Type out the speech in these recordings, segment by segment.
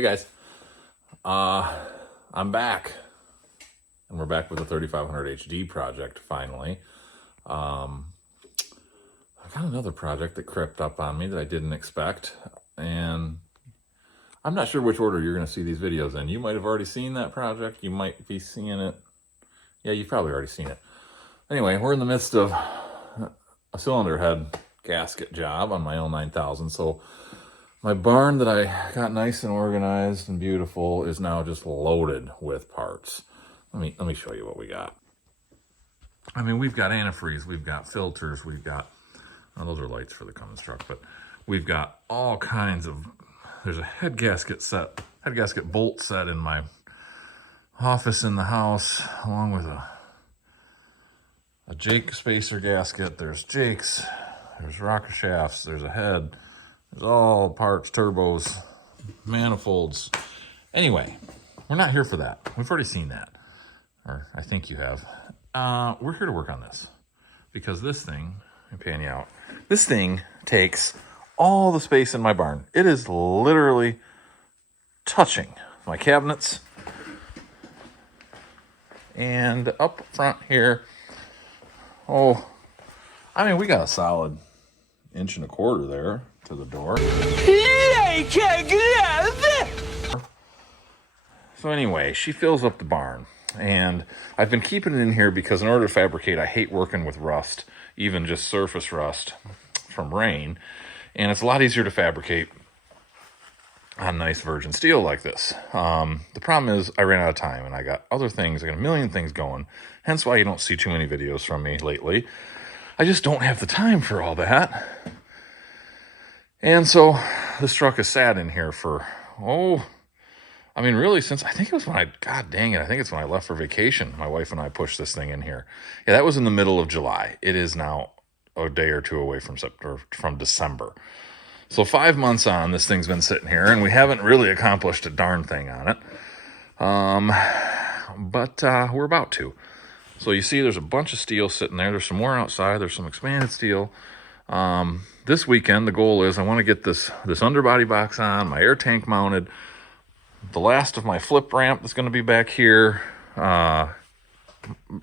Hey guys, I'm back, and we're back with the 3500 HD project finally. I got another project that crept up on me that I didn't expect, and I'm not sure which order you're going to see these videos in. You might have already seen that project. You might be seeing it. Yeah, you've probably already seen it. Anyway, we're in the midst of a cylinder head gasket job on my L9000, so my barn that I got nice and organized and beautiful is now just loaded with parts. Let me show you what we got. I mean, we've got antifreeze, we've got filters, we've got, oh, those are lights for the Cummins truck, but we've got all kinds of, there's a head gasket bolt set in my office in the house, along with a Jake spacer gasket. There's Jakes, there's rocker shafts, there's a head. There's all parts, turbos, manifolds. Anyway, we're not here for that. We've already seen that. Or I think you have. We're here to work on this. Because this thing, let me pan you out. This thing takes all the space in my barn. It is literally touching my cabinets. And up front here, oh, I mean, we got a solid 1.25 inches there to the door. So anyway, she fills up the barn, and I've been keeping it in here because in order to fabricate, I hate working with rust, even just surface rust from rain, and it's a lot easier to fabricate on nice virgin steel like this. The problem is I ran out of time, and I got other things, I got a million things going, hence why you don't see too many videos from me lately. I just don't have the time for all that. And so this truck has sat in here for, I mean, really since, I think it was when God dang it, I think it's when I left for vacation. My wife and I pushed this thing in here. Yeah, that was in the middle of July. It is now a day or two away from December. So 5 months on, this thing's been sitting here, and we haven't really accomplished a darn thing on it. But we're about to. So you see there's a bunch of steel sitting there. There's some more outside. There's some expanded steel. This weekend, the goal is I want to get this underbody box on, my air tank mounted, the last of my flip ramp that's going to be back here,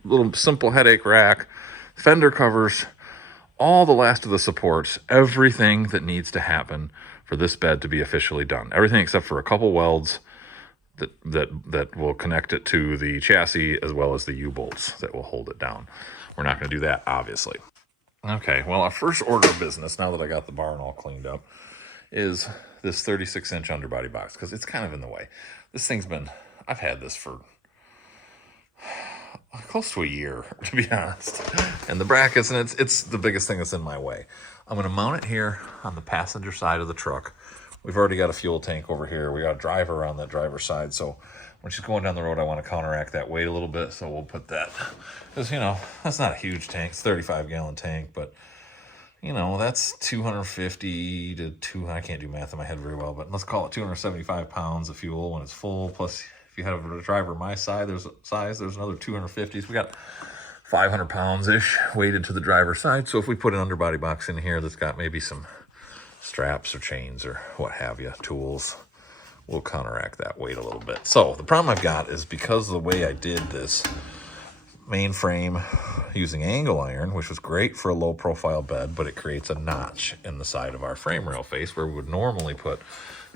little simple headache rack, fender covers, all the last of the supports, everything that needs to happen for this bed to be officially done. Everything except for a couple welds that will connect it to the chassis, as well as the U-bolts that will hold it down. We're not going to do that, obviously. Okay, well, our first order of business, now that I got the barn all cleaned up, is this 36-inch underbody box, because it's kind of in the way. This thing's been, I've had this for close to a year, to be honest. And the brackets, and it's the biggest thing that's in my way. I'm going to mount it here on the passenger side of the truck. We've already got a fuel tank over here. We got a driver on that driver's side, so when she's going down the road, I want to counteract that weight a little bit, so we'll put that, because, you know, that's not a huge tank. It's a 35-gallon tank, but, you know, that's 250 to 200, I can't do math in my head very well, but let's call it 275 pounds of fuel when it's full, plus if you have a driver my size, there's another 250, so we got 500 pounds-ish weighted to the driver's side. So if we put an underbody box in here that's got maybe some straps or chains or what have you, tools, we'll counteract that weight a little bit. So the problem I've got is because of the way I did this main frame using angle iron, which was great for a low profile bed, but it creates a notch in the side of our frame rail face where we would normally put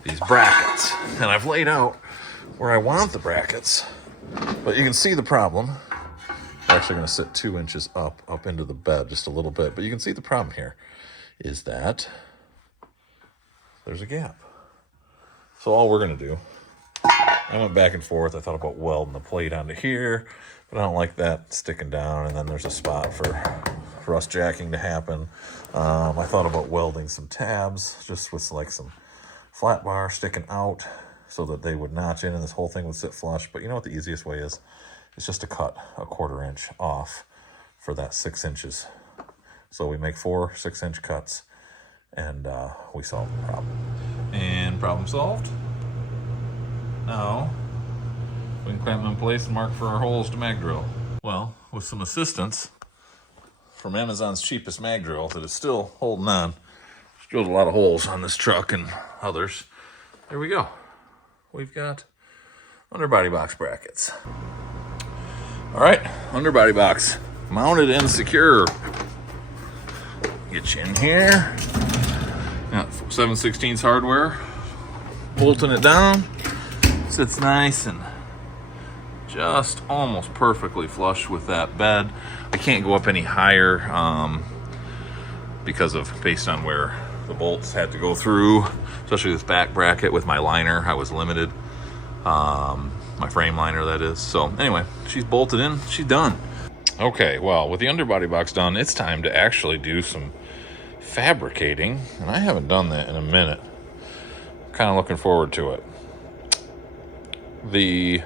these brackets. And I've laid out where I want the brackets, but you can see the problem. I'm actually going to sit 2 inches up into the bed just a little bit, but you can see the problem here is that there's a gap. So all we're going to do, I went back and forth. I thought about welding the plate onto here, but I don't like that sticking down, and then there's a spot for rust jacking to happen. I thought about welding some tabs just with like some flat bar sticking out so that they would notch in and this whole thing would sit flush. But you know what the easiest way is? It's just to cut a 1/4 inch off for that 6 inches. So we make 4 6-inch cuts, and we solve the problem. And problem solved. Now we can clamp them in place and mark for our holes to mag drill. Well, with some assistance from Amazon's cheapest mag drill that is still holding on, drilled a lot of holes on this truck and others. There we go. we've got underbody box brackets. All right, underbody box mounted and secure. Get you in here. Got 7/16 hardware. Bolting it down. Sits nice and just almost perfectly flush with that bed. I can't go up any higher because of based on where the bolts had to go through, especially this back bracket with my liner. I was limited, my frame liner that is. So anyway, she's bolted in, she's done. Okay, well, with the underbody box done, it's time to actually do some fabricating, and I haven't done that in a minute. Kind of looking forward to it. The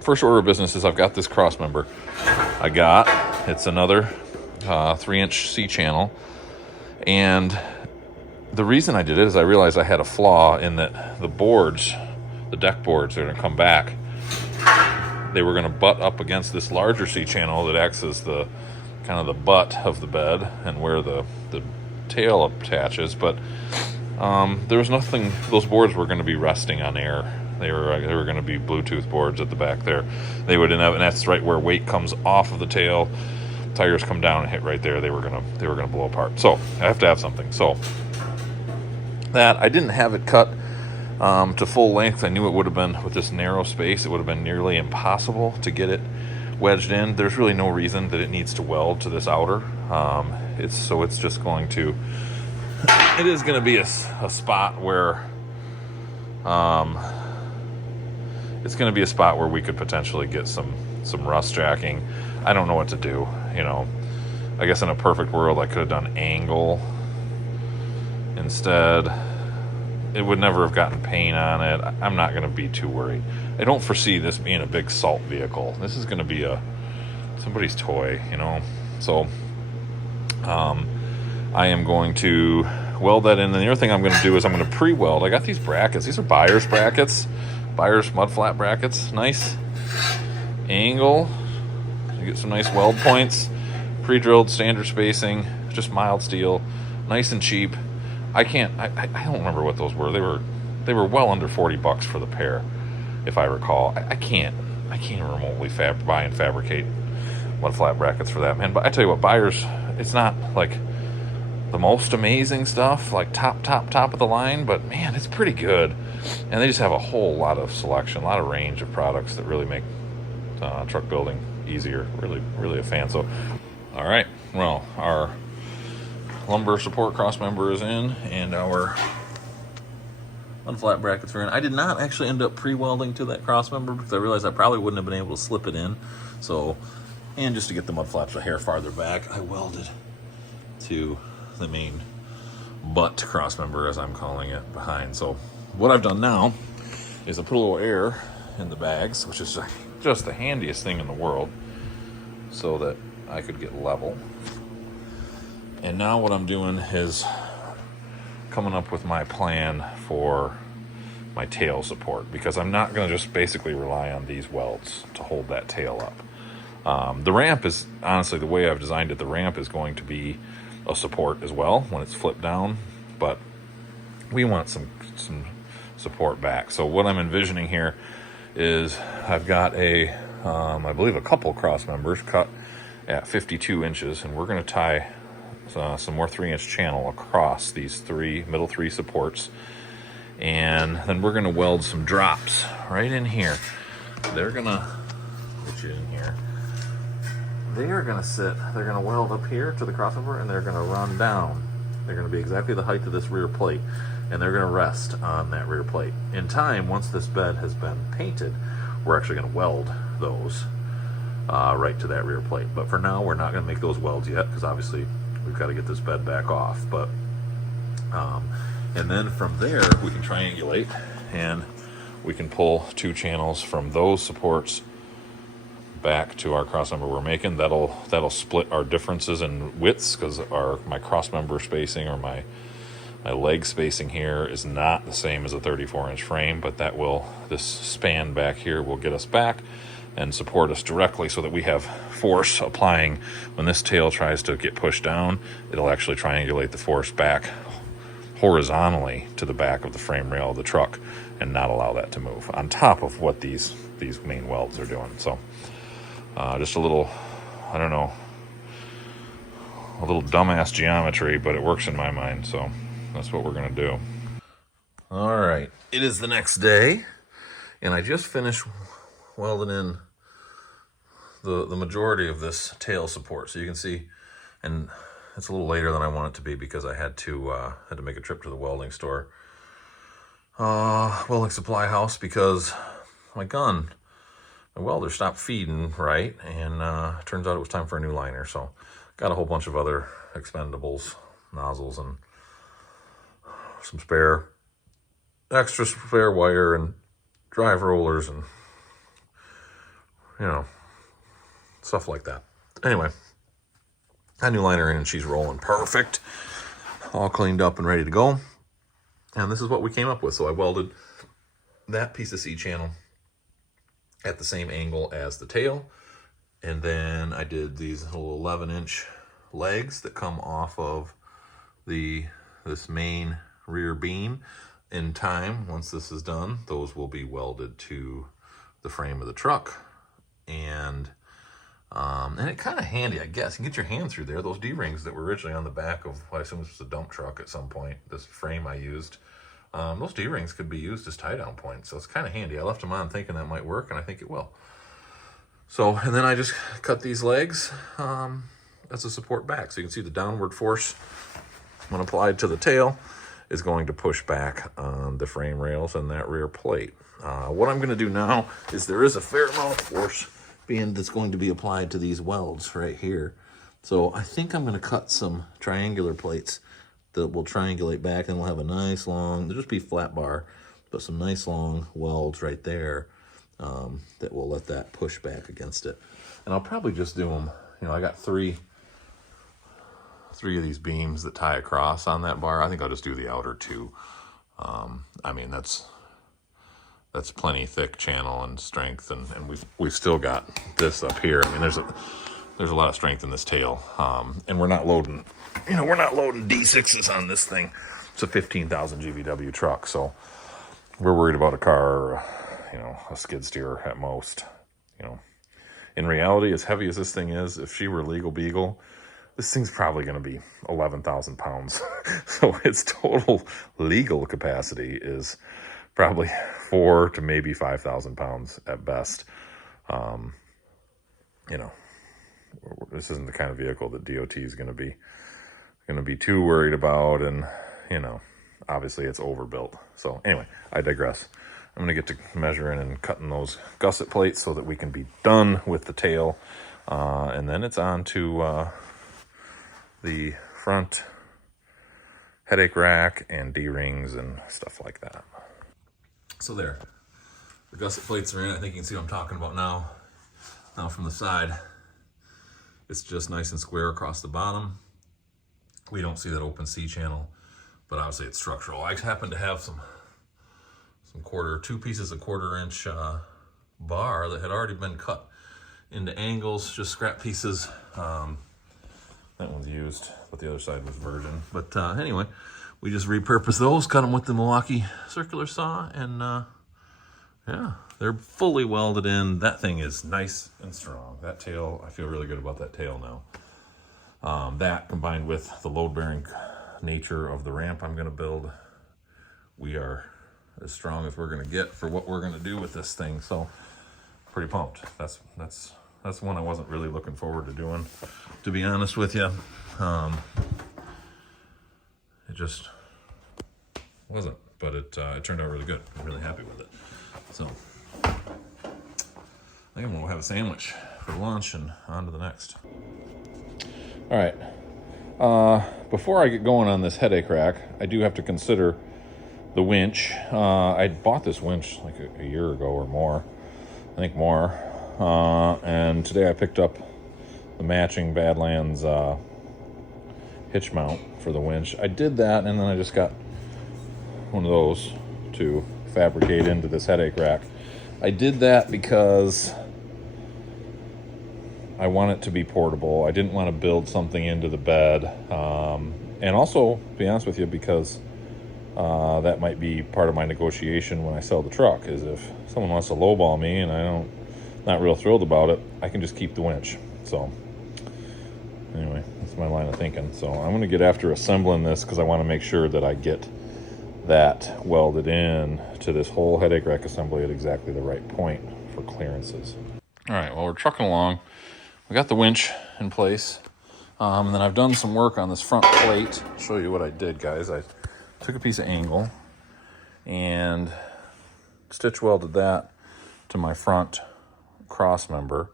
first order of business is I've got this cross member. It's another 3-inch C channel, and the reason I did it is I realized I had a flaw in that the boards, the deck boards, are going to come back. They were going to butt up against this larger C channel that acts as the kind of the butt of the bed and where the tail attaches, but there was nothing. Those boards were going to be resting on air. They were going to be Bluetooth boards at the back there. They would end up, and that's right where weight comes off of the tail. Tires come down and hit right there. They were gonna blow apart. So I have to have something. So that I didn't have it cut to full length. I knew it would have been, with this narrow space, it would have been nearly impossible to get it wedged in. There's really no reason that it needs to weld to this outer. It's just going to. It is going to be a spot where. It's going to be a spot where we could potentially get some rust jacking. I don't know what to do. I guess in a perfect world I could have done angle instead. It would never have gotten paint on it. I'm not going to be too worried. I don't foresee this being a big salt vehicle. This is going to be somebody's toy, So I am going to weld that in. And the other thing I'm going to do is I'm going to pre-weld. I got these brackets. These are buyer's brackets. Buyer's mud flap brackets. Nice angle. You get some nice weld points. Pre-drilled, standard spacing, just mild steel, nice and cheap. I don't remember what those were. They were well under $40 for the pair, if I recall. I can't remotely buy and fabricate mud flap brackets for that, man. But I tell you what, buyers, it's not like the most amazing stuff, like top of the line, but man, it's pretty good. And they just have a whole lot of selection, a lot of range of products that really make truck building easier. Really a fan. So, all right, well, our lumbar support cross member is in, and our mud flap brackets are in. I did not actually end up pre-welding to that cross member because I realized I probably wouldn't have been able to slip it in. So, and just to get the mud flaps a hair farther back, I welded to the main butt cross member, as I'm calling it, behind. So what I've done now is I put a little air in the bags, which is just the handiest thing in the world, so that I could get level. And now what I'm doing is coming up with my plan for my tail support, because I'm not going to just basically rely on these welds to hold that tail up. The ramp is, honestly, the way I've designed it, the ramp is going to be a support as well when it's flipped down, but we want some support back. So what I'm envisioning here is I've got I believe a couple cross members cut at 52 inches, and we're going to tie some more 3-inch channel across these middle three supports, and then we're going to weld some drops right in here. They're going to get you in here. They are going to they're going to weld up here to the crossover, and they're going to run down. They're going to be exactly the height of this rear plate, and they're going to rest on that rear plate. In time, once this bed has been painted, we're actually going to weld those right to that rear plate. But for now, we're not going to make those welds yet, because obviously we've got to get this bed back off. But and then from there, we can triangulate, and we can pull 2 channels from those supports back to our cross member we're making. That'll split our differences in widths, because my cross member spacing, or my leg spacing here, is not the same as a 34-inch frame, but this span back here will get us back and support us directly, so that we have force applying when this tail tries to get pushed down. It'll actually triangulate the force back, horizontally to the back of the frame rail of the truck and not allow that to move on top of what these main welds are doing. So just a little, I don't know, a little dumbass geometry, but it works in my mind, so that's what we're gonna do. All right, it is the next day, and I just finished welding in the majority of this tail support. So you can see, and it's a little later than I want it to be because I had to make a trip to the welding store, welding supply house, because my welder stopped feeding right, and turns out it was time for a new liner. So got a whole bunch of other expendables, nozzles, and some extra spare wire and drive rollers and, you know, stuff like that. Anyway, got a new liner in and she's rolling perfect, all cleaned up and ready to go. And this is what we came up with. So I welded that piece of C-channel at the same angle as the tail, and then I did these little 11-inch legs that come off of this main rear beam. In time, once this is done, those will be welded to the frame of the truck. And it's kind of handy, I guess. You can get your hand through there. Those D-rings that were originally on the back of what I assume this was a dump truck at some point, this frame I used, those D-rings could be used as tie-down points. So it's kind of handy. I left them on thinking that might work, and I think it will. So, and then I just cut these legs as a support back. So you can see the downward force when applied to the tail is going to push back on the frame rails and that rear plate. What I'm going to do now is there is a fair amount of force that's going to be applied to these welds right here. So I think I'm going to cut some triangular plates that will triangulate back, and we'll have a nice long, there'll just be flat bar, but some nice long welds right there that will let that push back against it. And I'll probably just do them, you know, I got three of these beams that tie across on that bar. I think I'll just do the outer two. I mean, that's plenty thick channel and strength, and we've still got this up here. I mean, there's a lot of strength in this tail, and we're not loading D6s on this thing. It's a 15,000 GVW truck, so we're worried about a car, or, you know, a skid steer at most. You know, in reality, as heavy as this thing is, if she were legal beagle, this thing's probably going to be 11,000 pounds. So its total legal capacity is probably 4,000 to maybe 5,000 pounds at best. You know, this isn't the kind of vehicle that DOT is going to be too worried about, and, you know, obviously it's overbuilt. So anyway, I digress. I'm going to get to measuring and cutting those gusset plates so that we can be done with the tail, and then it's on to the front headache rack and D-rings and stuff like that. So there, the gusset plates are in. I think you can see what I'm talking about now. Now from the side, it's just nice and square across the bottom. We don't see that open C channel, but obviously it's structural. I happen to have some two pieces of 1/4-inch bar that had already been cut into angles, just scrap pieces. That one's used, but the other side was virgin. But anyway, we just repurposed those, cut them with the Milwaukee circular saw, and yeah, they're fully welded in. That thing is nice and strong. That tail, I feel really good about that tail now. That combined with the load-bearing nature of the ramp I'm going to build, we are as strong as we're going to get for what we're going to do with this thing. So pretty pumped. That's one I wasn't really looking forward to doing, to be honest with you. It just wasn't, but it turned out really good. I'm really happy with it. So I think I'm gonna have a sandwich for lunch and on to the next. All right, before I get going on this headache rack, I do have to consider the winch. I bought this winch like a year ago or more, I think more. And today I picked up the matching Badlands hitch mount for the winch. I did that, and then I just got one of those to fabricate into this headache rack. I did that because I want it to be portable. I didn't want to build something into the bed. And also, to be honest with you, because that might be part of my negotiation when I sell the truck, is if someone wants to lowball me and not real thrilled about it, I can just keep the winch. So anyway, that's my line of thinking. So I'm going to get after assembling this because I want to make sure that I get that welded in to this whole headache rack assembly at exactly the right point for clearances. All right, well, we're trucking along. We got the winch in place. And then I've done some work on this front plate. I'll show you what I did, guys. I took a piece of angle and stitch welded that to my front cross member.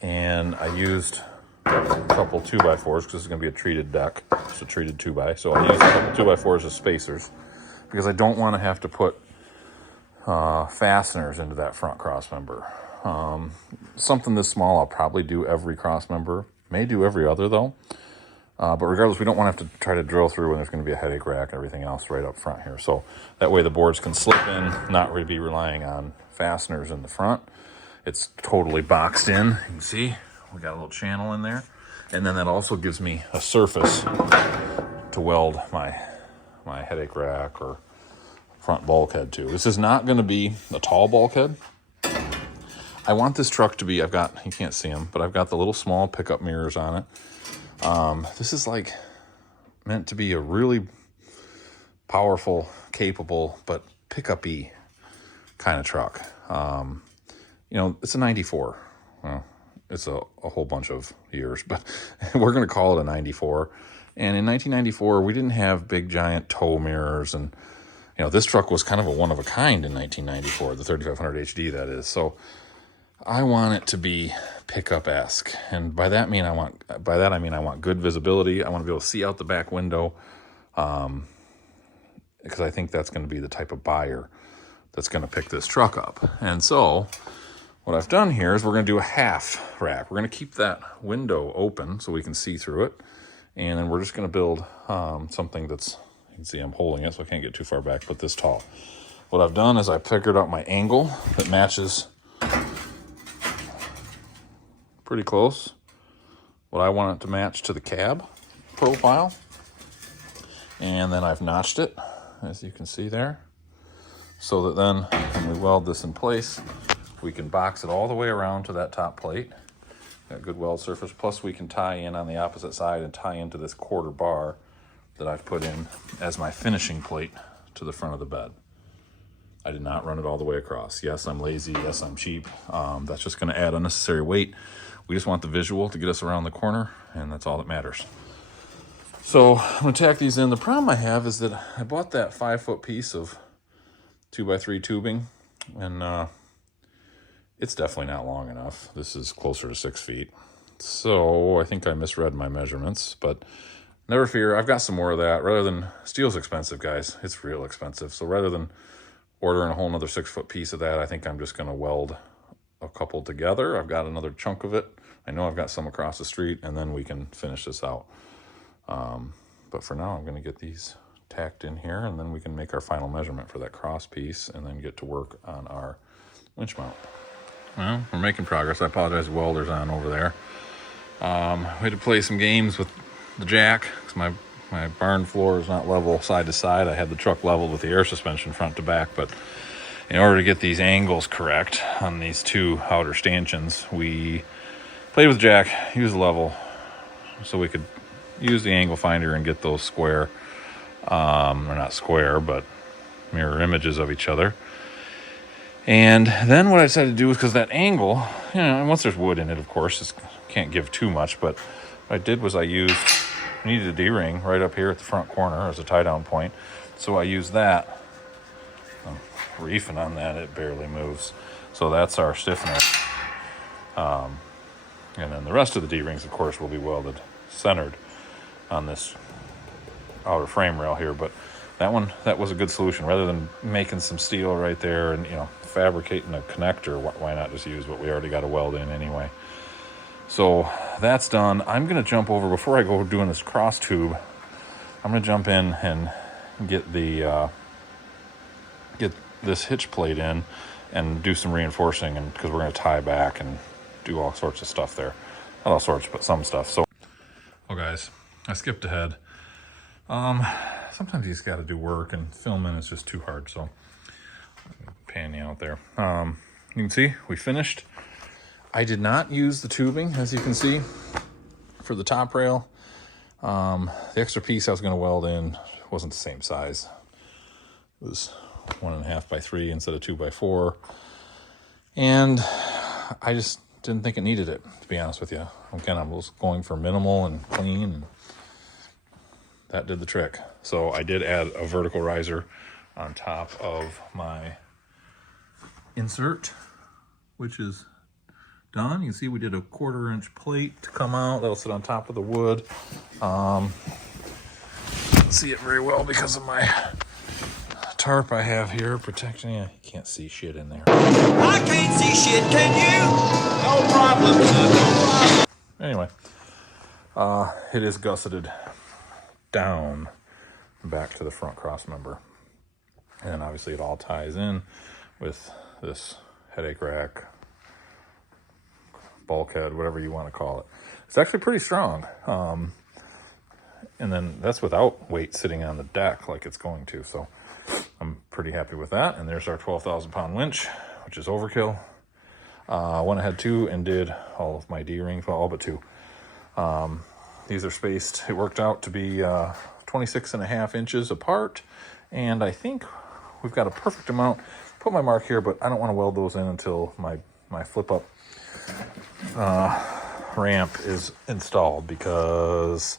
And I used a couple 2x4s because this is going to be a treated deck. It's a treated 2x. So I used a couple 2x4s as spacers because I don't want to have to put fasteners into that front cross member. Something this small I'll probably do every cross member. May do every other though. But regardless, we don't want to have to try to drill through when there's going to be a headache rack and everything else right up front here. So that way the boards can slip in, not really be relying on fasteners in the front. It's totally boxed in. You can see we got a little channel in there. And then that also gives me a surface to weld my headache rack or front bulkhead to. This is not going to be a tall bulkhead. I want this truck to be, you can't see them, but I've got the little small pickup mirrors on it. This is like meant to be a really powerful, capable, but pickup-y kind of truck. You know, it's a 94. Well, it's a whole bunch of years, but we're going to call it a 94. And in 1994, we didn't have big, giant tow mirrors. And, you know, this truck was kind of a one-of-a-kind in 1994, the 3500 HD, that is. So I want it to be pickup-esque. And by that I mean I want good visibility. I want to be able to see out the back window, because I think that's going to be the type of buyer that's going to pick this truck up. And so what I've done here is we're going to do a half rack. We're going to keep that window open so we can see through it. And then we're just going to build something that's, you can see I'm holding it so I can't get too far back, but this tall. What I've done is I figured out my angle that matches pretty close what I want it to match to the cab profile. And then I've notched it, as you can see there, so that then when we weld this in place, we can box it all the way around to that top plate. Got good weld surface, plus we can tie in on the opposite side and tie into this quarter bar that I've put in as my finishing plate to the front of the bed. I did not run it all the way across. Yes, I'm lazy. Yes, I'm cheap. That's just going to add unnecessary weight. We just want the visual to get us around the corner, and that's all that matters. So I'm going to tack these in. The problem I have is that I bought that 5-foot piece of 2x3 tubing, and it's definitely not long enough. This is closer to 6 feet. So I think I misread my measurements, but never fear. I've got some more of that. Rather than, steel's expensive, guys. It's real expensive. So rather than ordering a whole nother 6-foot piece of that, I think I'm just going to weld a couple together. I've got another chunk of it. I know I've got some across the street, and then we can finish this out. But for now, I'm going to get these tacked in here, and then we can make our final measurement for that cross piece and then get to work on our winch mount. Well, we're making progress. I apologize, the welder's on over there. We had to play some games with the jack because my barn floor is not level side to side. I had the truck leveled with the air suspension front to back, but in order to get these angles correct on these two outer stanchions, we played with jack, used level, so we could use the angle finder and get those square, or not square, but mirror images of each other. And then what I decided to do was, because that angle, you know, once there's wood in it, of course, it can't give too much, but what I did was I needed a D-ring right up here at the front corner as a tie-down point. So I used that. I'm reefing on that, it barely moves. So that's our stiffener. And then the rest of the D-rings, of course, will be welded centered on this outer frame rail here. But that was a good solution. Rather than making some steel right there and, you know, fabricating a connector, why not just use what we already got to weld in anyway? So that's done. I'm going to jump over, before I go doing this cross tube, I'm going to jump in and get this hitch plate in and do some reinforcing, and because we're going to tie back and do all sorts of stuff there. Not all sorts, but some stuff. So, oh guys, I skipped ahead. sometimes you just got to do work, and filming is just too hard. So pan you out there. You can see we finished. I did not use the tubing, as you can see, for the top rail. The extra piece I was going to weld in wasn't the same size. It was 1.5 by 3 instead of 2 by 4. And I just didn't think it needed it, to be honest with you. Again, I was going for minimal and clean, and that did the trick. So I did add a vertical riser on top of my insert, which is done. You can see we did a 1/4 inch plate to come out. That'll sit on top of the wood. Can't see it very well because of my tarp I have here protecting you. You can't see shit in there. I can't see shit, can you? No problem, son, no problem. Anyway, it is gusseted down back to the front cross member. And obviously it all ties in with this headache rack, bulkhead, whatever you want to call it. It's actually pretty strong. And then that's without weight sitting on the deck like it's going to. So I'm pretty happy with that. And there's our 12,000 pound winch, which is overkill. Went ahead too and did all of my D-rings, well, all but 2. These are spaced. It worked out to be 26.5 inches apart. And I think we've got a perfect amount. Put my mark here, but I don't want to weld those in until my flip up ramp is installed, because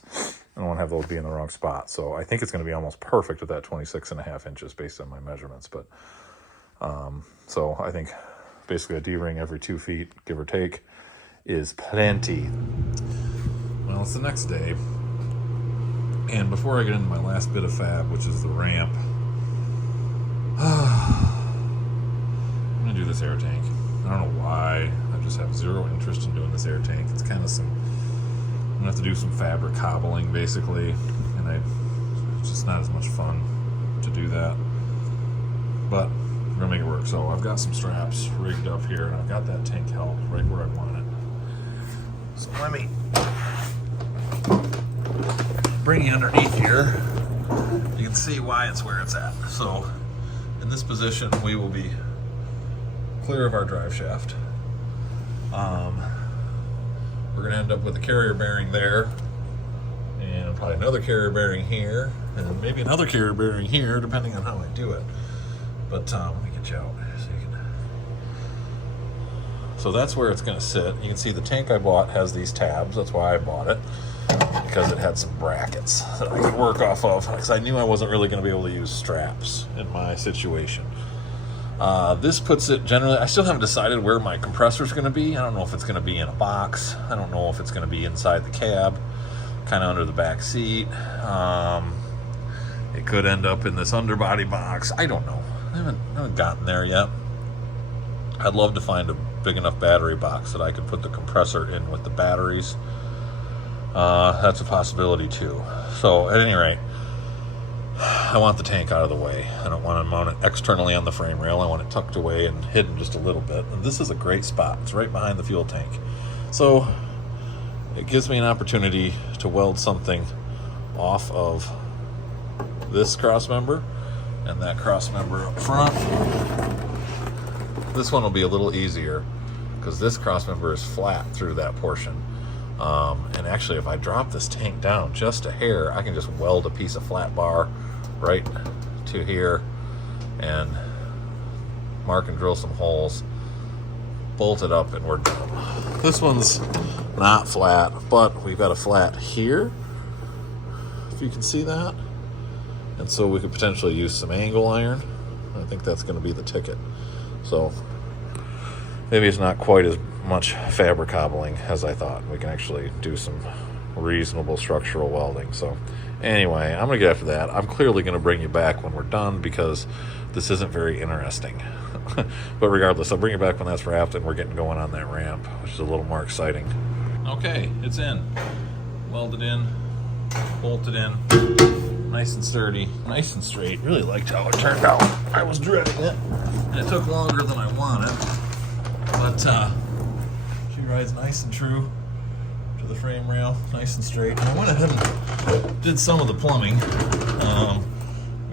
I don't want to have those be in the wrong spot. So I think it's going to be almost perfect at that 26.5 inches based on my measurements. But so I think basically a D-ring every 2 feet, give or take, is plenty. Well, it's the next day, and before I get into my last bit of fab, which is the ramp, I'm gonna do this air tank. I don't know why. I just have zero interest in doing this air tank. It's kind of I'm gonna have to do some fabric cobbling basically, and it's just not as much fun to do that. But we're gonna make it work. So I've got some straps rigged up here, and I've got that tank held right where I want it. So let me bring you underneath here. You can see why it's where it's at. So in this position, we will be clear of our drive shaft. We're going to end up with a carrier bearing there, and probably another carrier bearing here, and maybe another carrier bearing here, depending on how I do it. But let me get you out so you can. So that's where it's going to sit. You can see the tank I bought has these tabs. That's why I bought it, because it had some brackets that I could work off of, because I knew I wasn't really going to be able to use straps in my situation. This puts it generally, I still haven't decided where my compressor is going to be. I don't know if it's going to be in a box. I don't know if it's going to be inside the cab, kind of under the back seat. It could end up in this underbody box. I don't know. I haven't gotten there yet. I'd love to find a big enough battery box that I could put the compressor in with the batteries. That's a possibility too. So at any rate, I want the tank out of the way. I don't want to mount it externally on the frame rail. I want it tucked away and hidden just a little bit. And this is a great spot. It's right behind the fuel tank. So it gives me an opportunity to weld something off of this cross member and that cross member up front. This one will be a little easier because this cross member is flat through that portion. And actually, if I drop this tank down just a hair, I can just weld a piece of flat bar right to here and mark and drill some holes, bolt it up, and we're done. This one's not flat, but we've got a flat here, if you can see that. And so we could potentially use some angle iron. I think that's going to be the ticket. So maybe it's not quite as much fabric cobbling as I thought. We can actually do some reasonable structural welding. So anyway, I'm gonna get after that. I'm clearly gonna bring you back when we're done, because this isn't very interesting. But regardless, I'll bring you back when that's wrapped and we're getting going on that ramp, which is a little more exciting. Okay, it's in. Welded in, bolted in, nice and sturdy, nice and straight. Really liked how it turned out. I was dreading it, and it took longer than I wanted, but she rides nice and true to the frame rail, nice and straight. And I went ahead and did some of the plumbing.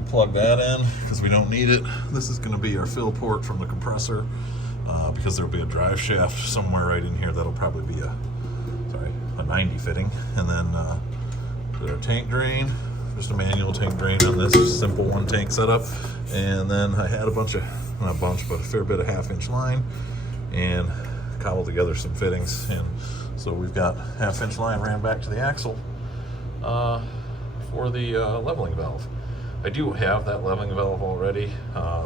plug that in because we don't need it. This is going to be our fill port from the compressor because there'll be a drive shaft somewhere right in here. That'll probably be a 90 fitting. And then our tank drain, just a manual tank drain on this simple one tank setup. And then I had not a bunch, but a fair bit of 1/2-inch line and cobbled together some fittings. And so we've got 1/2-inch line ran back to the axle for the leveling valve. I do have that leveling valve already.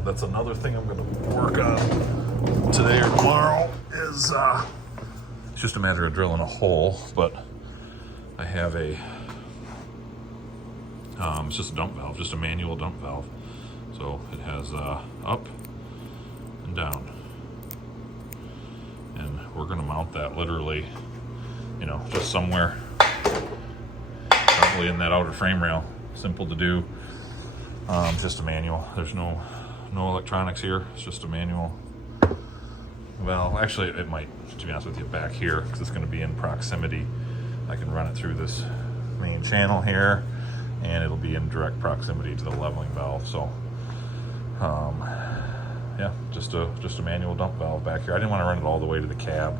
That's another thing I'm going to work on today or tomorrow is it's just a matter of drilling a hole, but I have a it's just a dump valve, just a manual dump valve. So it has up and down. And we're going to mount that literally, just somewhere probably in that outer frame rail. Simple to do. Just a manual. There's no electronics here. It's just a manual valve. Actually, it might, to be honest with you, back here because it's going to be in proximity. I can run it through this main channel here, and it'll be in direct proximity to the leveling valve. So, yeah, just a manual dump valve back here. I didn't want to run it all the way to the cab.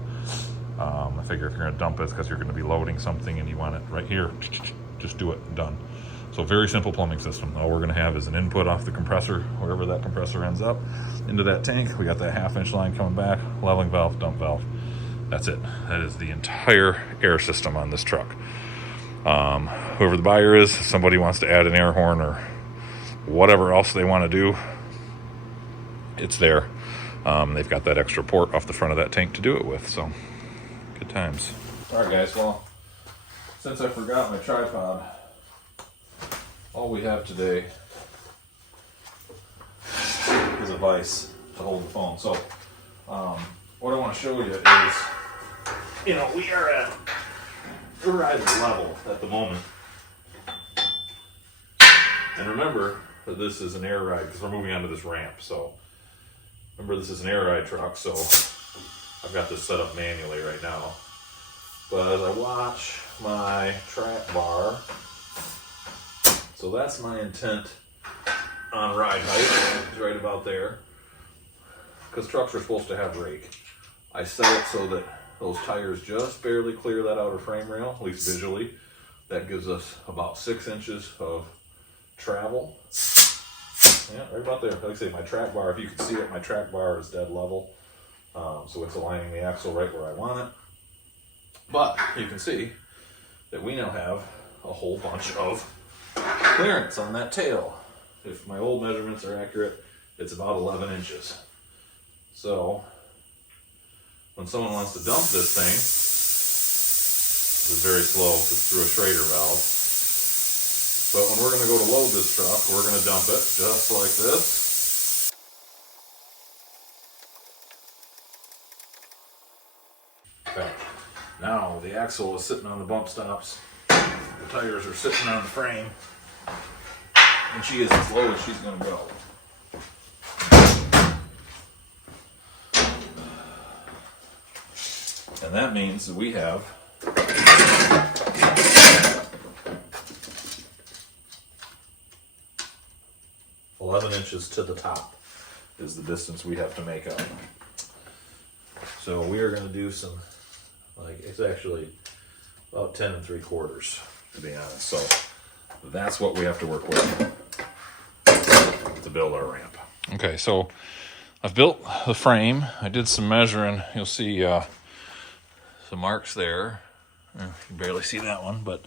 I figure if you're going to dump it, it's because you're going to be loading something and you want it right here. Just do it, done. So very simple plumbing system. All we're going to have is an input off the compressor, wherever that compressor ends up, into that tank. We got that 1/2-inch line coming back, leveling valve, dump valve. That's it. That is the entire air system on this truck. Whoever the buyer is, if somebody wants to add an air horn or whatever else they want to do, it's there. They've got that extra port off the front of that tank to do it with. So good times. All right, guys. Well, since I forgot my tripod, all we have today is a vise to hold the phone. So what I want to show you is, we're at a level at the moment. And remember that this is an air ride because we're moving onto this ramp. So remember, this is an air ride truck, so I've got this set up manually right now. But as I watch my track bar, so that's my intent on ride height, is right about there. Because trucks are supposed to have rake. I set it so that those tires just barely clear that outer frame rail, at least visually. That gives us about 6 inches of travel. Yeah, right about there. Like I say, my track bar, if you can see it, my track bar is dead level. So it's aligning the axle right where I want it. But you can see that we now have a whole bunch of clearance on that tail. If my old measurements are accurate, it's about 11 inches. So when someone wants to dump this thing, it's very slow because it's through a Schrader valve. But when we're going to go to load this truck, we're going to dump it just like this. Okay. Now the axle is sitting on the bump stops. The tires are sitting on the frame. And she is as low as she's going to go. And that means that we have 11 inches to the top is the distance we have to make up. So we are going to do some, it's actually about 10 3/4, to be honest. So that's what we have to work with to build our ramp. Okay, so I've built the frame. I did some measuring. You'll see some marks there. You can barely see that one, but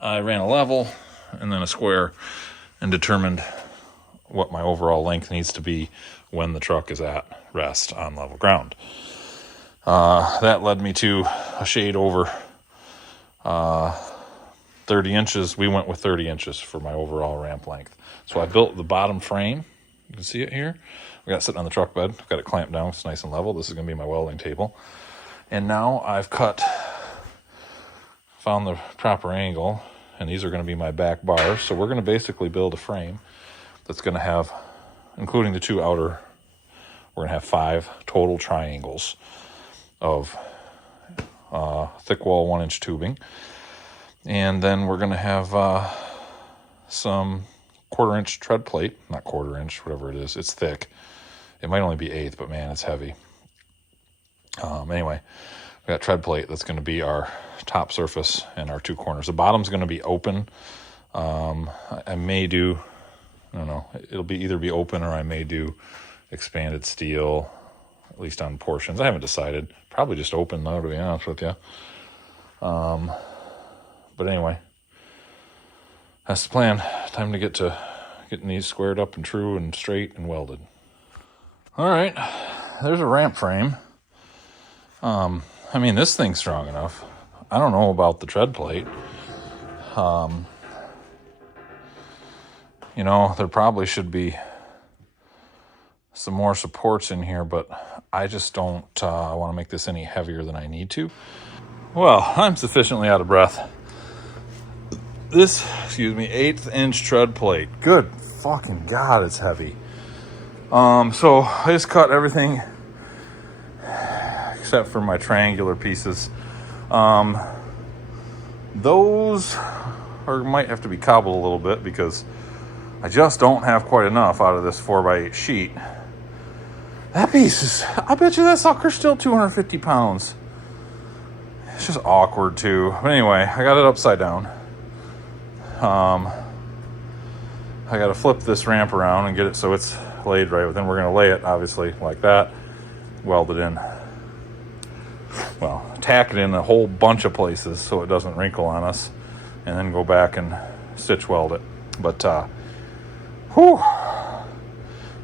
I ran a level and then a square and determined what my overall length needs to be when the truck is at rest on level ground. That led me to a shade over 30 inches. We went with 30 inches for my overall ramp length. So I built the bottom frame. You can see it here. We got it sitting on the truck bed. I've got it clamped down. It's nice and level. This is going to be my welding table. And now I've found the proper angle, and these are going to be my back bars. So we're going to basically build a frame that's going to have, including the two outer, we're going to have 5 total triangles of thick wall 1-inch tubing. And then we're going to have some quarter-inch tread plate, not quarter-inch, whatever it is. It's thick. It might only be 1/8, but man, it's heavy. Anyway, we got tread plate that's going to be our top surface and our 2 corners. The bottom's going to be open. I may do, I don't know, it'll be either be open or I may do expanded steel, at least on portions. I haven't decided. Probably just open though, to be honest with you. But anyway, that's the plan. Time to get to getting these squared up and true and straight and welded. All right, there's a ramp frame. I mean, this thing's strong enough. I don't know about the tread plate. You know, there probably should be some more supports in here, but I just don't want to make this any heavier than I need to. Well, I'm sufficiently out of breath. This, 1/8 inch tread plate. Good fucking God, it's heavy. So I just cut everything except for my triangular pieces. Those might have to be cobbled a little bit because I just don't have quite enough out of this 4x8 sheet. That piece is, I bet you that sucker's still 250 pounds. It's just awkward too. But anyway, I got it upside down. I got to flip this ramp around and get it so it's laid right. But then we're going to lay it, obviously, like that. Weld it in. Well, tack it in a whole bunch of places so it doesn't wrinkle on us. And then go back and stitch weld it. But, whew.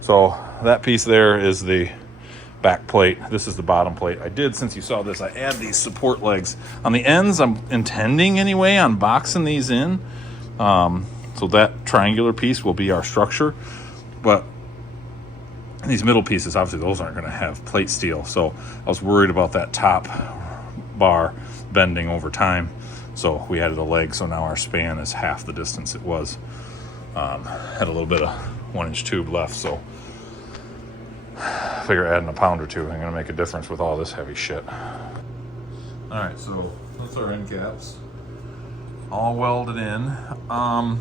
So that piece there is the back plate. This is the bottom plate. I did, since you saw this, I add these support legs. On the ends, I'm intending anyway on boxing these in. So that triangular piece will be our structure. But these middle pieces, obviously those aren't going to have plate steel. So I was worried about that top bar bending over time. So we added a leg, so now our span is half the distance it was. Had a little bit of 1-inch tube left, so I figure adding a pound or two ain't gonna make a difference with all this heavy shit. All right, so that's our end caps, all welded in. I'm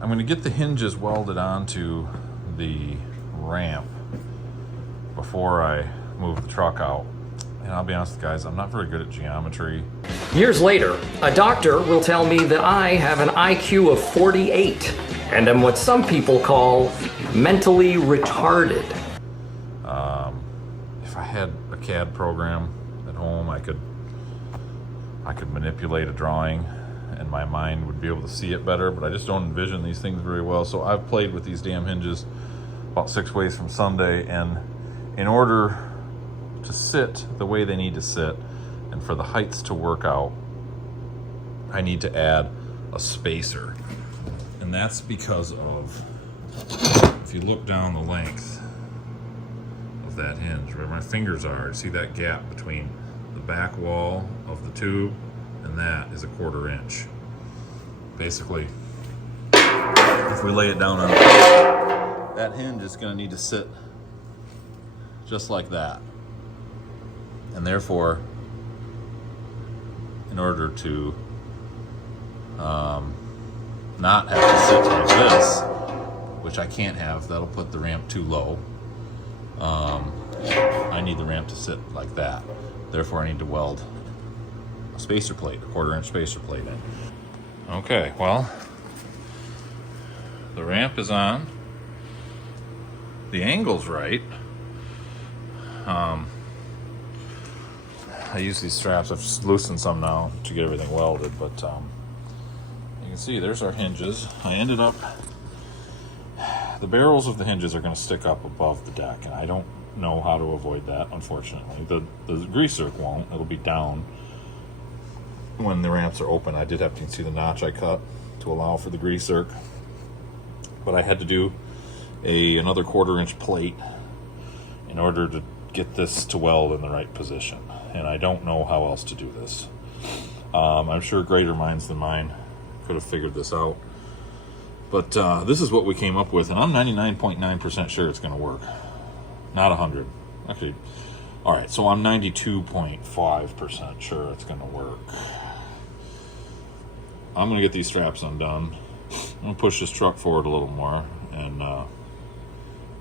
gonna get the hinges welded onto the ramp before I move the truck out. And I'll be honest, guys, I'm not very good at geometry. Years later, a doctor will tell me that I have an IQ of 48 and am what some people call mentally retarded. If I had a CAD program at home, I could manipulate a drawing and my mind would be able to see it better, but I just don't envision these things very well. So I've played with these damn hinges about 6 ways from Sunday, and in order to sit the way they need to sit and for the heights to work out, I need to add a spacer. And that's because of, if you look down the length of that hinge, where my fingers are, see that gap between the back wall of the tube and that is a 1/4 inch. Basically, if we lay it down on the table, that hinge is going to need to sit just like that. And therefore, in order to not have to sit like this, which I can't have, that'll put the ramp too low. I need the ramp to sit like that. Therefore, I need to weld a spacer plate, a 1/4 inch spacer plate in. Okay, well, the ramp is on. The angle's right. I use these straps. I've just loosened some now to get everything welded, but you can see there's our hinges. I ended up, the barrels of the hinges are going to stick up above the deck, and I don't know how to avoid that, unfortunately. The grease zerk won't. It'll be down when the ramps are open. I did have to see the notch I cut to allow for the grease zerk, but I had to do another 1/4 inch plate in order to get this to weld in the right position, and I don't know how else to do this. I'm sure greater minds than mine could have figured this out, but this is what we came up with, and I'm 99.9% sure it's going to work. Not 100. Actually, all right, so I'm 92.5% sure it's going to work. I'm going to get these straps undone I'm gonna push this truck forward a little more, and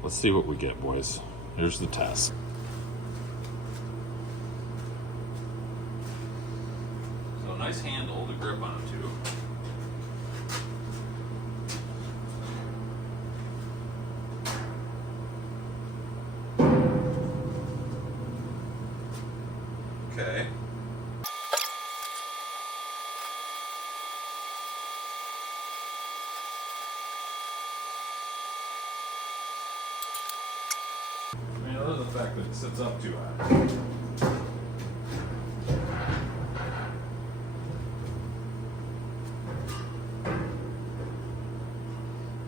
let's see what we get, boys. Here's the test. So nice handle to grip onto. Okay. I mean, other than the fact that it sits up too high.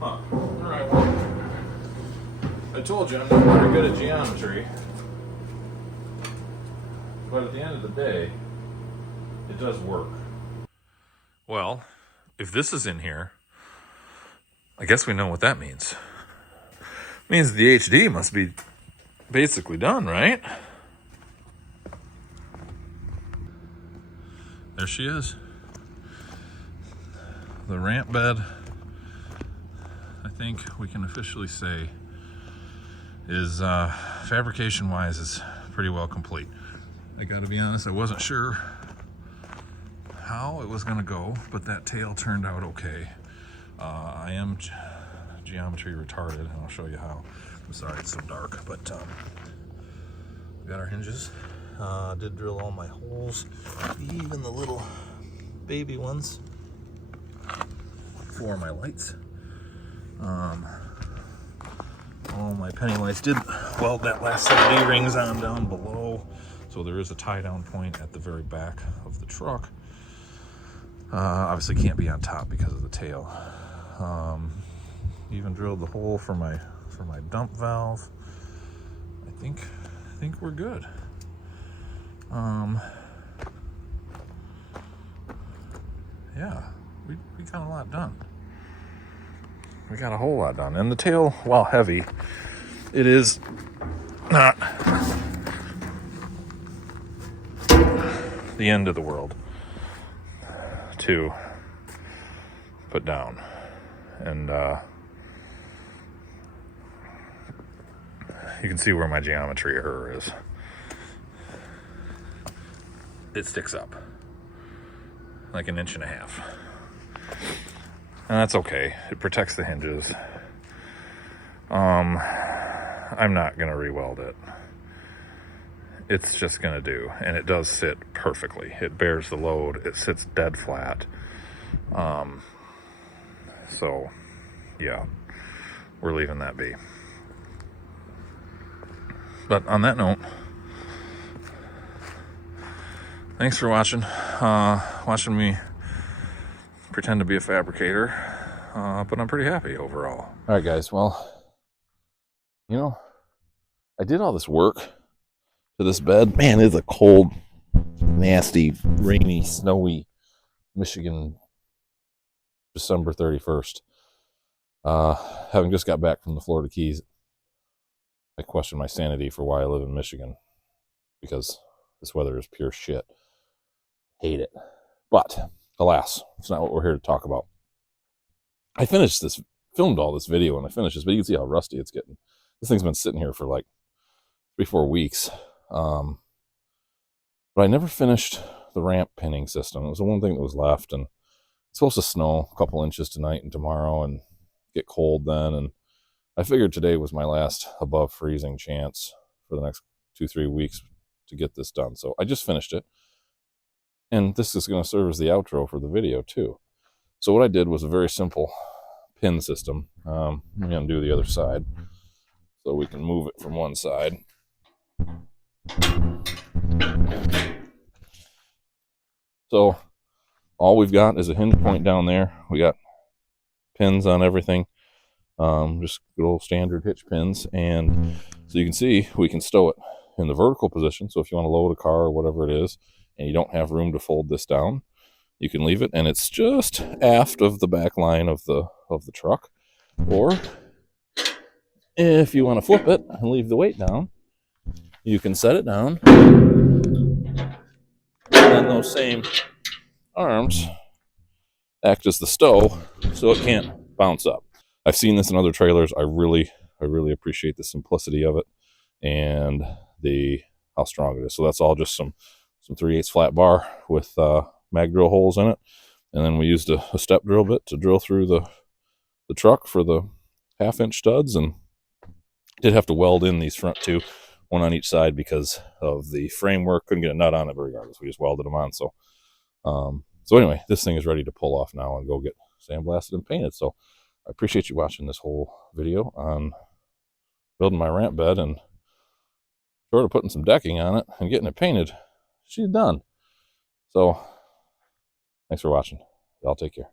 Huh. Alright, well, I told you I'm not very good at geometry. But at the end of the day, it does work. Well, if this is in here, I guess we know what that means. It means the HD must be basically done, right? There she is. The ramp bed, I think we can officially say, is fabrication wise is pretty well complete. I gotta be honest, I wasn't sure how it was gonna go, but that tail turned out okay. I am geometry retarded, and I'll show you how. I'm sorry it's so dark, but we got our hinges. Did drill all my holes, even the little baby ones for my lights. All my penny lights. Did weld that last set of D-rings on down below. So there is a tie down point at the very back of the truck. Obviously can't be on top because of the tail. Even drilled the hole for my dump valve. I think we're good. Yeah, we got a lot done. We got a whole lot done. And the tail, while heavy, it is not the end of the world to put down. And you can see where my geometry error is. It sticks up like 1.5 inches. And that's okay. It protects the hinges. I'm not gonna re-weld it. It's just gonna do, and it does sit perfectly. It bears the load. It sits dead flat. So yeah, we're leaving that be. But on that note, thanks for watching. Watching me pretend to be a fabricator, but I'm pretty happy overall. All right, guys. Well, you know, I did all this work to this bed. Man, it's a cold, nasty, rainy, snowy Michigan December 31st. Having just got back from the Florida Keys, I question my sanity for why I live in Michigan, because this weather is pure shit. Hate it. But alas, it's not what we're here to talk about. I filmed all this video, and I finished this, but you can see how rusty it's getting. This thing's been sitting here for like 3-4 weeks. But I never finished the ramp pinning system. It was the one thing that was left, and it's supposed to snow a couple inches tonight and tomorrow and get cold then. And I figured today was my last above freezing chance for the next 2-3 weeks to get this done. So I just finished it. And this is going to serve as the outro for the video too. So what I did was a very simple pin system. Let me undo the other side so we can move it from one side. So all we've got is a hinge point down there. We got pins on everything. Just good old standard hitch pins. And so you can see we can stow it in the vertical position. So if you want to load a car or whatever it is, and you don't have room to fold this down, you can leave it, and it's just aft of the back line of the truck. Or if you want to flip it and leave the weight down, you can set it down, and then those same arms act as the stow so it can't bounce up. I've seen this in other trailers. I really appreciate the simplicity of it and the how strong it is. So that's all just some 3/8 flat bar with mag drill holes in it, and then we used a step drill bit to drill through the truck for the 1/2-inch studs, and did have to weld in these front two, one on each side because of the framework. Couldn't get a nut on it, but regardless, we just welded them on. So so anyway, this thing is ready to pull off now and go get sandblasted and painted. So I appreciate you watching this whole video on building my ramp bed, and short of putting some decking on it and getting it painted, she's done. So thanks for watching. Y'all take care.